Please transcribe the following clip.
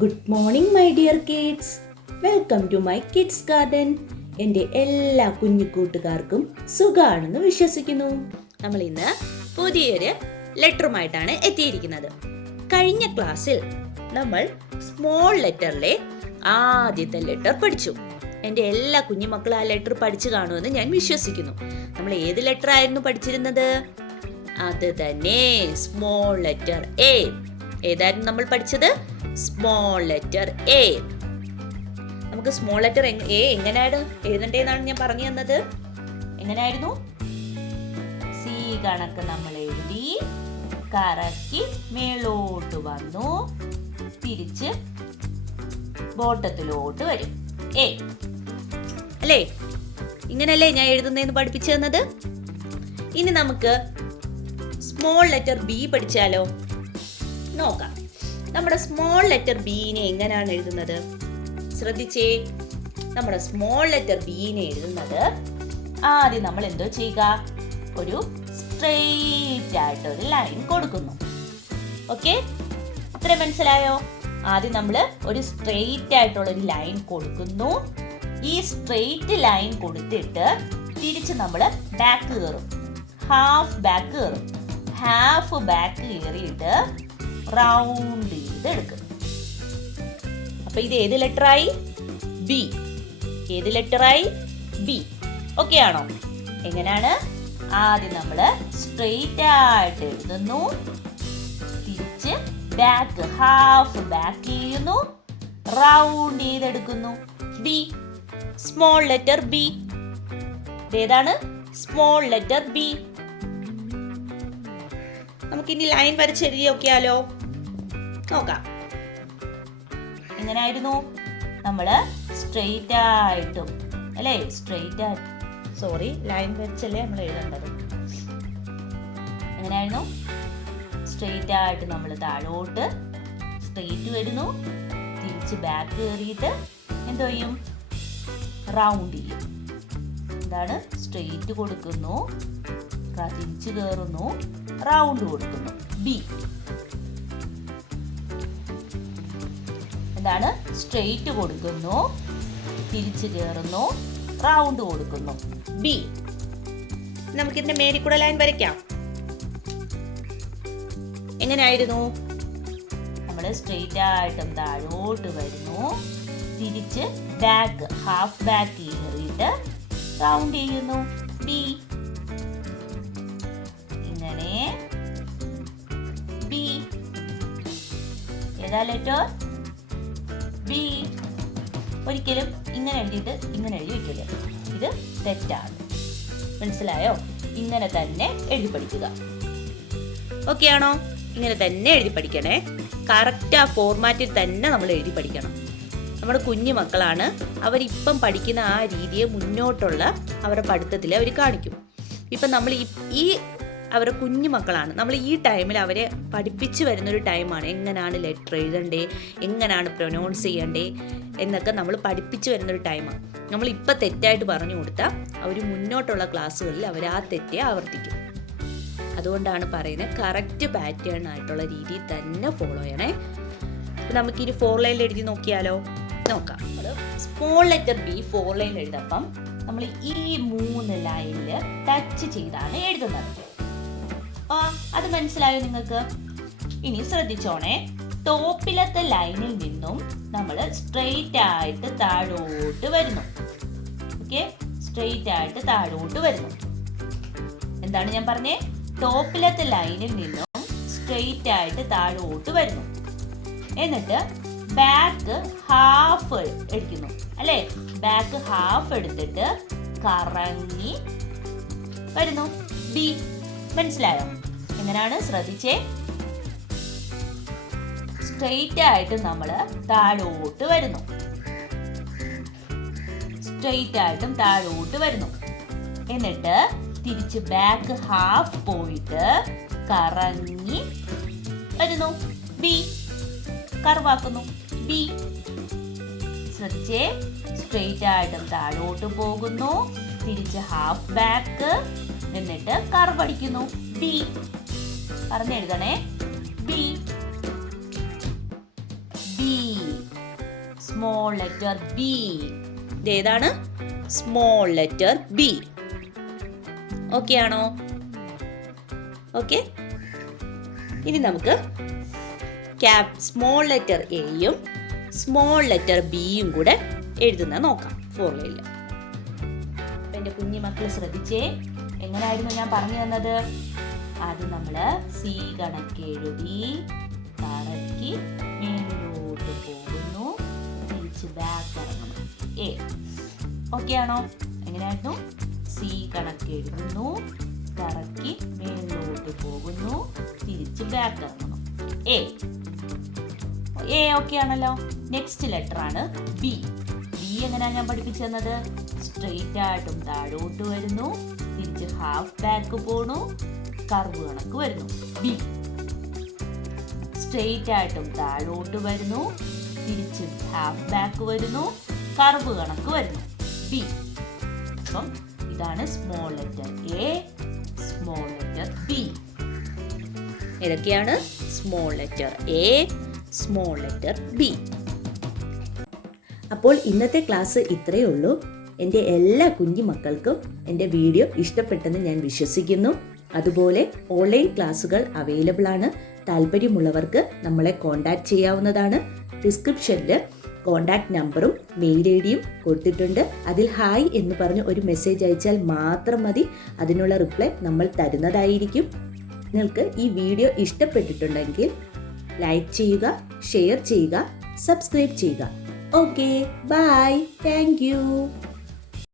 Good morning my dear kids. Welcome to my kids garden. എൻ്റെ എല്ലാ കുഞ്ഞു കൂട്ടുകാർക്കും സുഖാണെന്ന് വിശ്വസിക്കുന്നു. നമ്മൾ ഇന്ന് പുതിയൊരു ലെറ്ററുമായിട്ടാണ് എത്തിയിരിക്കുന്നത്. കഴിഞ്ഞ ക്ലാസ്സിൽ നമ്മൾ സ്മോൾ ലെറ്ററിലെ ആദ്യത്തെ ലെറ്റർ പഠിച്ചു. എൻ്റെ എല്ലാ കുഞ്ഞുമക്കളും ആ ലെറ്റർ പഠിച്ചു കാണുമെന്ന് ഞാൻ വിശ്വസിക്കുന്നു. നമ്മൾ ഏത് ലെറ്റർ ആയിരുന്നു പഠിച്ചിരുന്നത്? അത് തന്നെ, സ്മോൾ ലെറ്റർ എ. ഏതായിരുന്നു നമ്മൾ പഠിച്ചത്? Small letter A. നമുക്ക് സ്മോൾ ലെറ്റർ എ എങ്ങനെയാണ് എഴുതണ്ടേന്നാണ് ഞാൻ പറഞ്ഞു തന്നത്. എങ്ങനെയായിരുന്നു? സി കണക്ക് നമ്മൾ എഴുതി കറക്കി മേലോട്ട് വന്നു, തിരിച്ച് ബോട്ടത്തിലോട്ട് വരും. എ അല്ലേ? ഇങ്ങനല്ലേ ഞാൻ എഴുതുന്നതെന്ന് പഠിപ്പിച്ചു തന്നത്. ഇനി നമുക്ക് സ്മോൾ ലെറ്റർ ബി പഠിച്ചാലോ? നോക്കാം. നമ്മുടെ സ്മോൾ ലെറ്റർ ബീനെ എങ്ങനെയാണ് എഴുതുന്നത്? ശ്രദ്ധിച്ചേ. നമ്മുടെ സ്മോൾ ലെറ്റർ ബീനെ എഴുതുന്നത് ആദ്യം നമ്മൾ എന്തോ ചെയ്യുക? ഒരു സ്ട്രെയിറ്റ് ആയിട്ട് ഒരു ലൈൻ കൊടുക്കുന്നു. ഓക്കെ, ഇത്ര മനസ്സിലായോ? ആദ്യം നമ്മൾ ഒരു സ്ട്രെയിറ്റ് ആയിട്ടുള്ള ഒരു ലൈൻ കൊടുക്കുന്നു. ഈ സ്ട്രെയിറ്റ് ലൈൻ കൊടുത്തിട്ട് തിരിച്ച് നമ്മൾ ബാക്ക് കയറും. ഹാഫ് ബാക്ക് കയറും. ഹാഫ് ബാക്ക് കയറിയിട്ട് റൗണ്ട് ചെയ്ത് എടുക്കും. അപ്പൊ ഇത് ഏത് ലെറ്ററായി? ബി. ഏത് ലെറ്ററായി? ബി. ഓക്കെ ആണോ? എങ്ങനെയാണ്? ആദ്യം നമ്മള് സ്ട്രെയിറ്റ് ആയിട്ട് എഴുതുന്നു, തിരിച്ച് ബാക്ക് ഹാഫ് ബാക്ക് ചെയ്യുന്നു, റൗണ്ട് ചെയ്തെടുക്കുന്നു. ബി. Small letter B. ഏതാണ്? Small letter B. നമുക്കിനി ലൈൻ വരച്ചെഴുതി നോക്കിയാലോ? നോക്കാം. എങ്ങനെയായിരുന്നു? നമ്മള് സ്ട്രെയിറ്റ് ആയിട്ടും അല്ലേ? സ്ട്രെയിറ്റ് ആയിട്ട്, സോറി, ലൈൻ വരച്ചല്ലേ നമ്മൾ എഴുതേണ്ടത്. എങ്ങനെയായിരുന്നു? സ്ട്രെയിറ്റ് ആയിട്ട് നമ്മൾ താഴോട്ട് സ്ട്രെയിറ്റ് വരുന്നു, തിരിച്ച് ബാക്ക് കയറിയിട്ട് എന്തോ ചെയ്യും? റൗണ്ട് ചെയ്യും. എന്താണ്? സ്ട്രെയിറ്റ് കൊടുക്കുന്നു, തിരിച്ച് കയറുന്നു, റൗണ്ട് കൊടുക്കുന്നു. ബി. എന്താണ്? സ്ട്രെയിറ്റ് കൊടുക്കുന്നു, തിരിച്ച് കയറുന്നു, റൗണ്ട് കൊടുക്കുന്നു. ബി. നമുക്കിതിന്റെ മേലിൽ കൂടെ ലൈൻ വരയ്ക്കാം. എങ്ങനെയായിരുന്നു? നമ്മൾ സ്ട്രെയിറ്റ് ആയിട്ടും താഴോട്ട് വരുന്നു, തിരിച്ച് ബാക്ക് ഹാഫ് ബാക്ക് കയറിയിട്ട് റൗണ്ട് ചെയ്യുന്നു. ബി. ഇങ്ങനെ ബി. ഏതാ ലെറ്റർ? ബി. ഒരിക്കലും ഇങ്ങനെ എഴുതിയിട്ട് ഇങ്ങനെ എഴുതി വെക്കില്ല. ഇത് തെറ്റാണ്. മനസ്സിലായോ? ഇങ്ങനെ തന്നെ എഴുതി പഠിക്കുക. ഓക്കെ ആണോ? ഇങ്ങനെ തന്നെ എഴുതി പഠിക്കണേ. കറക്റ്റ് ആ ഫോർമാറ്റിൽ തന്നെ നമ്മൾ എഴുതി പഠിക്കണം. നമ്മുടെ കുഞ്ഞു മക്കളാണ്. അവരിപ്പം പഠിക്കുന്ന ആ രീതിയെ മുന്നോട്ടുള്ള അവരുടെ പഠിത്തത്തിൽ അവർ കാണിക്കും. ഇപ്പം നമ്മൾ ഈ അവരുടെ കുഞ്ഞു മക്കളാണ്. നമ്മൾ ഈ ടൈമിൽ അവരെ പഠിപ്പിച്ച് വരുന്നൊരു ടൈമാണ്. എങ്ങനെയാണ് ലെറ്റർ എഴുതണ്ടേ, എങ്ങനെയാണ് പ്രൊനൗൺസ് ചെയ്യണ്ടേ എന്നൊക്കെ നമ്മൾ പഠിപ്പിച്ച് വരുന്നൊരു ടൈമാണ്. നമ്മളിപ്പോൾ തെറ്റായിട്ട് പറഞ്ഞു കൊടുത്താൽ അവർ മുന്നോട്ടുള്ള ക്ലാസ്സുകളിൽ അവർ ആ തെറ്റേ ആവർത്തിക്കും. അതുകൊണ്ടാണ് പറയുന്നത്, കറക്റ്റ് പാറ്റേൺ ആയിട്ടുള്ള രീതിയിൽ തന്നെ ഫോളോ ചെയ്യണേ. നമുക്കിനി 4 ലൈനിൽ എഴുതി നോക്കിയാലോ? നോക്കാം. നമ്മൾ സ്മോൾ ലെറ്റർ ബി 4 ലൈനിൽ എഴുതപ്പം നമ്മൾ ഈ 3 ലൈനിൽ ടച്ച് ചെയ്താണ് എഴുതുന്നത്. അത് മനസ്സിലായോ നിങ്ങൾക്ക്? ഇനി ശ്രദ്ധിച്ചോണേ. ടോപ്പിലത്തെ ലൈനിൽ നിന്നും നമ്മൾ സ്ട്രെയിറ്റ് ആയിട്ട് താഴോട്ട് വരുന്നു. ഓക്കെ, സ്ട്രെയിറ്റ് ആയിട്ട് താഴോട്ട് വരുന്നു. എന്താണ് ഞാൻ പറഞ്ഞേ? ടോപ്പിലത്തെ ലൈനിൽ നിന്നും സ്ട്രെയിറ്റ് ആയിട്ട് താഴോട്ട് വരുന്നു. എന്നിട്ട് ബാക്ക് ഹാഫ് എടുക്കുന്നു അല്ലേ? ബാക്ക് ഹാഫ് എടുത്തിട്ട് കറങ്ങി വരുന്നു. ബി. മനസ്സിലായോ? എങ്ങനെയാണ്? ശ്രദ്ധിച്ചേ. സ്ട്രെയിറ്റ് ആയിട്ട് നമ്മൾ താഴോട്ട് വരുന്നു, സ്ട്രെയിറ്റ് ആയിട്ടും താഴോട്ട് വരുന്നു. എന്നിട്ട് തിരിച്ച് ബാക്ക് ഹാഫ് പോയിട്ട് കറങ്ങി വരുന്നു. ബി. കർവാക്കുന്നു. ബി. ശ്രദ്ധിച്ചേ. സ്ട്രെയിറ്റ് ആയിട്ടും താഴോട്ട് പോകുന്നു, തിരിച്ച് ഹാഫ് ബാക്ക്, എന്നിട്ട് കർവടിക്കുന്നു. ബി. പറഞ്ഞെഴുതണേ. B. B. Small letter B. ഇതേതാണ്? Small letter B. ഓക്കെ ആണോ? ഓക്കെ. ഇനി നമുക്ക് സ്മോൾ ലെറ്റർ എയും സ്മോൾ ലെറ്റർ ബിയും കൂടെ എഴുതുന്ന നോക്കാം ഫോർമുലയിൽ. എൻ്റെ കുഞ്ഞു മക്കൾ ശ്രദ്ധിച്ചേ, എങ്ങനെയായിരുന്നു ഞാൻ പറഞ്ഞു തന്നത്? അത് നമ്മൾ സി കണക്ക് എഴുതി കറക്കി മേലോട്ട് പോകുന്നു, തിരിച്ച് ബാക്ക് ഇറങ്ങണം. എ. ഓക്കെ ആണോ? എങ്ങനെയായിരുന്നു? സി കണക്ക് എഴുതുന്നു, കറക്കി മേലോട്ട് പോകുന്നു, തിരിച്ച് ബാക്ക് ഇറങ്ങണം. എ. ഓക്കെ ആണല്ലോ. നെക്സ്റ്റ് ലെറ്റർ ആണ് ബി. ബി എങ്ങനെയാണ് ഞാൻ പഠിപ്പിച്ചു തന്നത്? സ്ട്രെയിറ്റ് ആയിട്ടും താഴോട്ട് വരുന്നു, തിരിച്ച് ഹാഫ് ബാക്ക് പോണു, കർവ് കണക്ക് വരുന്നു. ബി. സ്ട്രെയിറ്റ് ആയിട്ടും താഴോട്ട് വരുന്നു, തിരിച്ച് ഹാഫ് ബാക്ക് വരുന്നു, കർവ് കണക്ക് വരുന്നു. ബി. അപ്പം ഇതാണ് small letter A, small letter B. ഏതൊക്കെയാണ്? Small letter A, small letter B. അപ്പോൾ ഇന്നത്തെ ക്ലാസ് ഇത്രയേ ഉള്ളൂ. എൻ്റെ എല്ലാ കുഞ്ഞു മക്കൾക്കും എൻ്റെ വീഡിയോ ഇഷ്ടപ്പെട്ടെന്ന് ഞാൻ വിശ്വസിക്കുന്നു. അതുപോലെ ഓൺലൈൻ ക്ലാസ്സുകൾ അവൈലബിൾ ആണ്. താല്പര്യമുള്ളവർക്ക് നമ്മളെ കോൺടാക്റ്റ് ചെയ്യാവുന്നതാണ്. ഡിസ്ക്രിപ്ഷനിൽ കോൺടാക്റ്റ് നമ്പറും മെയിൽ ഐ ഡിയും കൊടുത്തിട്ടുണ്ട്. അതിൽ ഹായ് എന്ന് പറഞ്ഞ് ഒരു മെസ്സേജ് അയച്ചാൽ മാത്രം മതി. അതിനുള്ള റിപ്ലൈ നമ്മൾ തരുന്നതായിരിക്കും. നിങ്ങൾക്ക് ഈ വീഡിയോ ഇഷ്ടപ്പെട്ടിട്ടുണ്ടെങ്കിൽ ലൈക്ക് ചെയ്യുക, ഷെയർ ചെയ്യുക, സബ്സ്ക്രൈബ് ചെയ്യുക. Okay, bye, thank U.